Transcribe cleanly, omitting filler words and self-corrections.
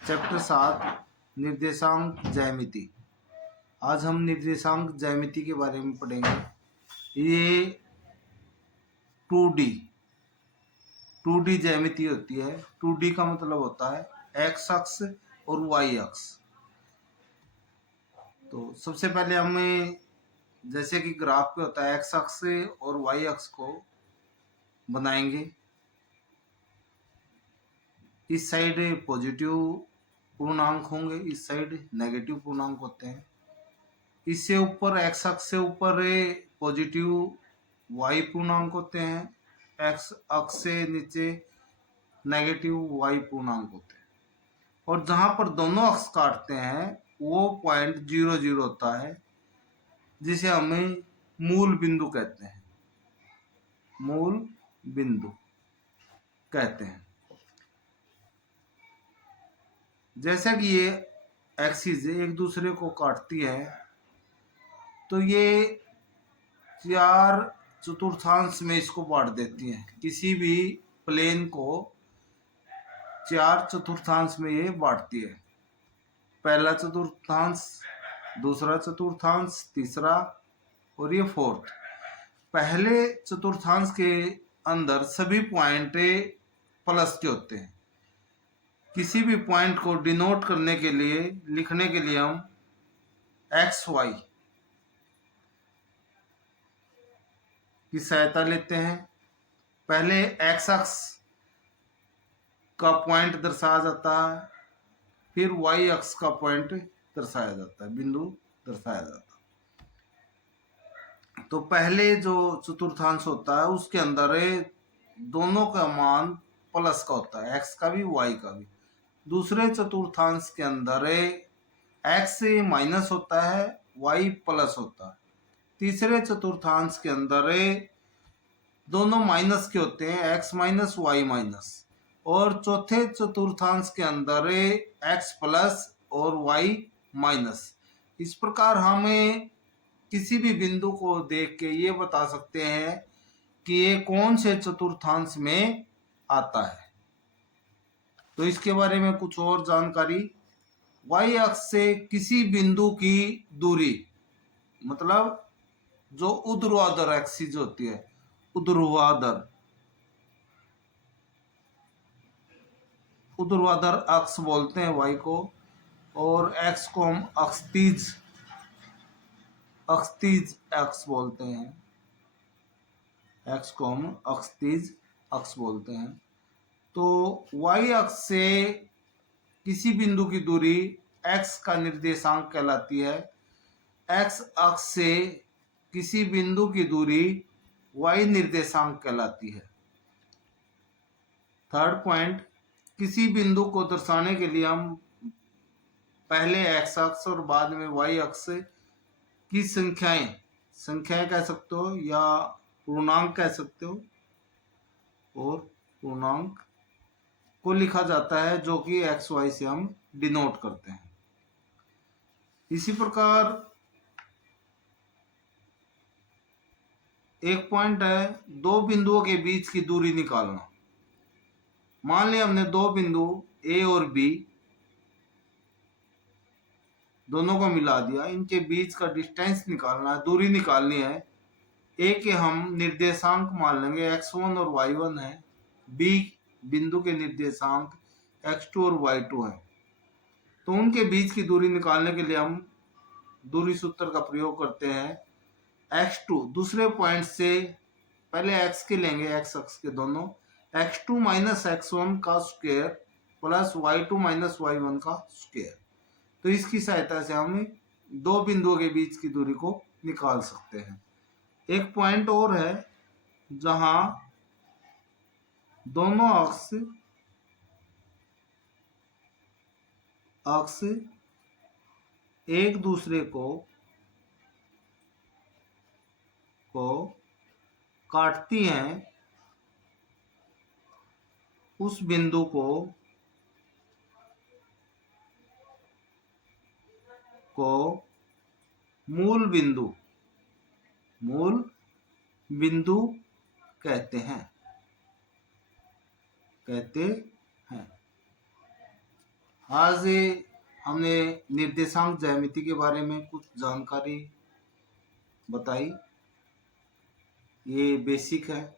Chapter 7 निर्देशांक ज्यामिति। आज हम निर्देशांक ज्यामिति के बारे में पढ़ेंगे। ये 2D 2D ज्यामिति होती है। 2D का मतलब होता है एक्स अक्ष और वाई अक्ष। तो सबसे पहले हमें जैसे कि ग्राफ पे होता है एक्स अक्ष और वाई अक्ष को बनाएंगे। इस साइड पॉजिटिव पूर्णांक होंगे, इस साइड नेगेटिव पूर्णांक होते हैं। इससे ऊपर एक्स अक्ष से ऊपर पॉजिटिव वाई पूर्णांक होते हैं, एक्स अक्ष से नीचे नेगेटिव वाई पूर्णांक होते हैं। और जहां पर दोनों अक्ष काटते हैं वो पॉइंट 0 होता है, जिसे हमें मूल बिंदु कहते हैं। मूल बिंदु कहते हैं। जैसा कि ये एक्सिस एक दूसरे को काटती है, तो ये 4 चतुर्थांश में इसको बांट देती हैं। किसी भी प्लेन को 4 चतुर्थांश में ये बांटती है। पहला चतुर्थांश, दूसरा चतुर्थांश, तीसरा और ये फोर्थ। पहले चतुर्थांश के अंदर सभी पॉइंट प्लस के होते हैं। किसी भी पॉइंट को डिनोट करने के लिए, लिखने के लिए हम एक्स वाई की सहायता लेते हैं। पहले एक्स अक्ष का पॉइंट दर्शाया जाता है, फिर वाई अक्ष का पॉइंट दर्शाया जाता है, बिंदु दर्शाया जाता है। तो पहले जो चतुर्थांश होता है उसके अंदर दोनों का मान प्लस का होता है, एक्स का भी वाई का भी। दूसरे चतुर्थांश के अंदर एक्स माइनस होता है, वाई प्लस होता है। तीसरे चतुर्थांश के अंदर दोनों माइनस के होते हैं, एक्स माइनस वाई माइनस। और चौथे चतुर्थांश के अंदर एक्स प्लस और वाई माइनस। इस प्रकार हमें किसी भी बिंदु को देख के ये बता सकते हैं कि ये कौन से चतुर्थांश में आता है। तो इसके बारे में कुछ और जानकारी। वाई अक्ष से किसी बिंदु की दूरी, मतलब जो ऊर्ध्वाधर एक्सिस होती है, ऊर्ध्वाधर अक्ष बोलते हैं वाई को। और एक्स को हम अक्षितिज अक्ष बोलते हैं। एक्स को हम अक्षितिज अक्ष बोलते हैं। तो वाई अक्ष से किसी बिंदु की दूरी एक्स का निर्देशांक कहलाती है। एक्स अक्ष से किसी बिंदु की दूरी वाई निर्देशांक कहलाती है। थर्ड पॉइंट, किसी बिंदु को दर्शाने के लिए हम पहले एक्स अक्ष और बाद में वाई अक्ष की संख्याएं कह सकते हो या पूर्णांक कह सकते हो, और पूर्णांक को लिखा जाता है जो कि एक्स वाई से हम डिनोट करते हैं। इसी प्रकार एक पॉइंट है, दो बिंदुओं के बीच की दूरी निकालना। मान लिया हमने दो बिंदु ए और बी दोनों को मिला दिया, इनके बीच का डिस्टेंस निकालना है, दूरी निकालनी है। ए के हम निर्देशांक मान लेंगे x1 और y1 है, बी बिंदु के निर्देशांक x2 और y2 है। तो उनके बीच की दूरी निकालने के लिए हम दूरी सूत्र का प्रयोग करते हैं। x2 दूसरे पॉइंट से पहले x के लेंगे, x अक्ष के दोनों, x2 माइनस x1 का square plus y2 minus y1 का स्क्वायर। तो इसकी सहायता से हम दो बिंदुओं के बीच की दूरी को निकाल सकते हैं। एक पॉइंट और है जहां दोनों अक्ष एक दूसरे को काटती हैं, उस बिंदु को मूल बिंदु कहते हैं। आज हमने निर्देशांक ज्यामिति के बारे में कुछ जानकारी बताई। ये बेसिक है।